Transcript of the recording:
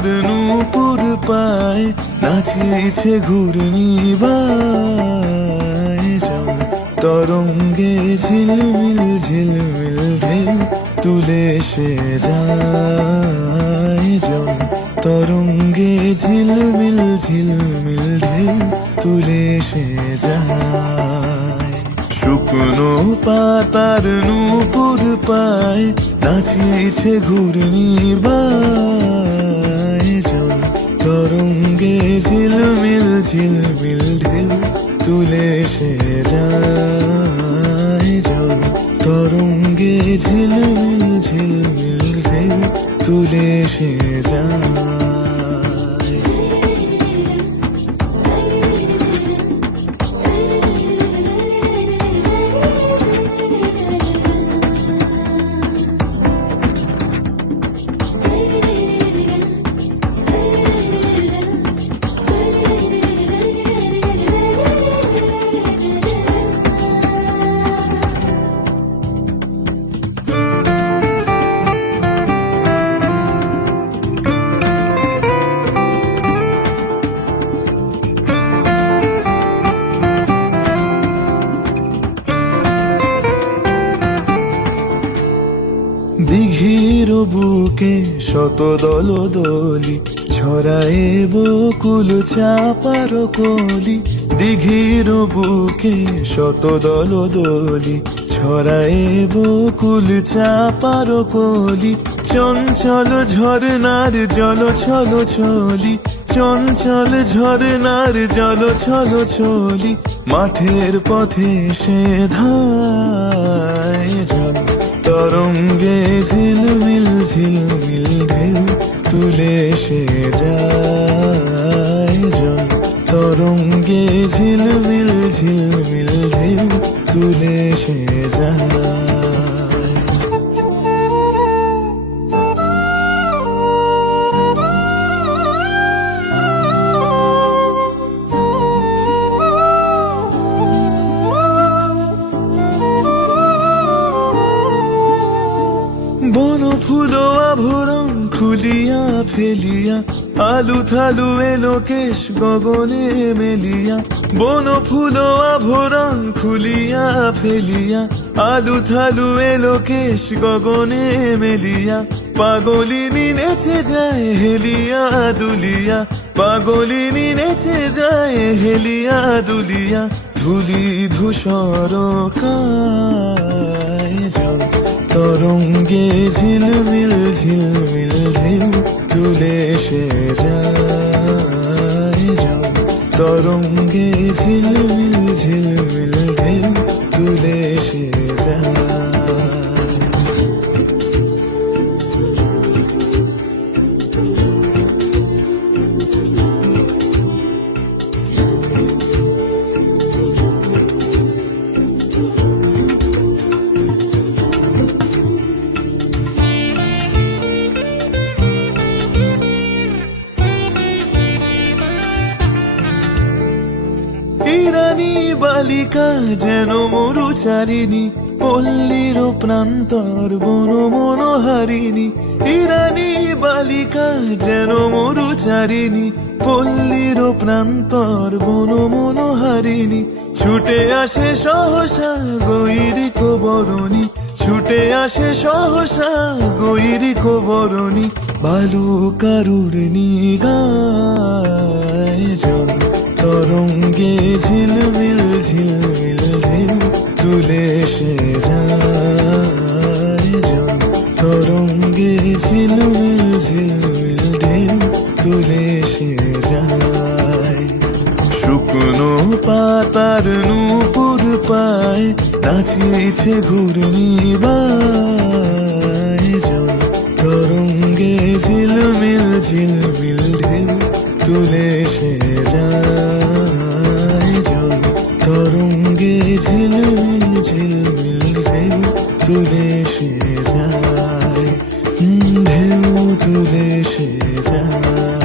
পাতার নূপুর পায় নাচিছে ঘূর্ণিবায় জল তরঙ্গে ঝিলমিল ঝিলমিল ঢেউ তুলে সে যায় জল তরঙ্গে ঝিলমিল ঝিলমিল ঢেউ তুলে সে যায় শুকনো পাতার নূপুর পায় নাচিছে ঘূর্ণিবায় জল তরঙ্গে ঝিলমিল ঝিলমিল ঢেউ তুলে সে যায় জল তরঙ্গে ঝিলমিল ঝিলমিল ঢেউ তুলে সে যায় দিঘির বুকে শত দলদলি ছড়ায়ে বকুল চাপার কলি দিঘির বুকে শত দলদলি ছড়ায়ে বকুল চাপার কলি চঞ্চল ঝরনার জল ছল ছলি চঞ্চল ঝরনার জল ছল ছলি মাঠের পথে সে ধায় জল তরঙ্গে ঝিলমিল ঝিলমিল ঢেউ তুলে সে যায় জল তরঙ্গে ঝিলমিল ঝিলমিল ঢেউ তুলে সে যায় বন ফুল আভরণ খুলিয়া ফেলিয়া আলু থালু এলো কেশ গগনে মেলিয়া বন ফুল আভরণ খুলিয়া ফেলিয়া আলু থালু এলো কেশ গগনে মেলিয়া পাগলিনী নেচে যায় হেলিয়া দুলিয়া পাগলিনী নেচে যায় হেলিয়া দুলিয়া ধুলি ধূসর কায় জল তরঙ্গে ঝিলমিল ঝিলমিল ঢেউ তুলে সে যায় জল তরঙ্গে ঝিলমিল ঝিলমিল ঢেউ তুলে সে যায় ইরানী বালিকা যেন মরুচারিণী পল্লীর প্রান্তর বন মনোহারিণী ইরানী বালিকা যেন মরুচারিণী পল্লীর প্রান্তর বন মনোহারিণী ছুটে আসে সহসা গৈরিক বরণী ছুটে আসে সহসা গৈরিক বরণী বালুকারুর নিগায় জল তরঙ্গে ঝিলমিল ঝিলমিল ঢেউ তুলে সে যায় জল তরঙ্গে ঝিলমিল ঝিলমিল ঢেউ তুলে সে যায় শুকনো পাতার নূপুর পায় নাচিছে ঘূর্ণিবায় জল তরঙ্গে ঝিলমিল ঝিলমিল ঢেউ তুলে সে যায় জল তরঙ্গে ঝিলমিল ঝিলমিল ঢেউ তুলে সে যায় ঢেউ তুলে সে যায়।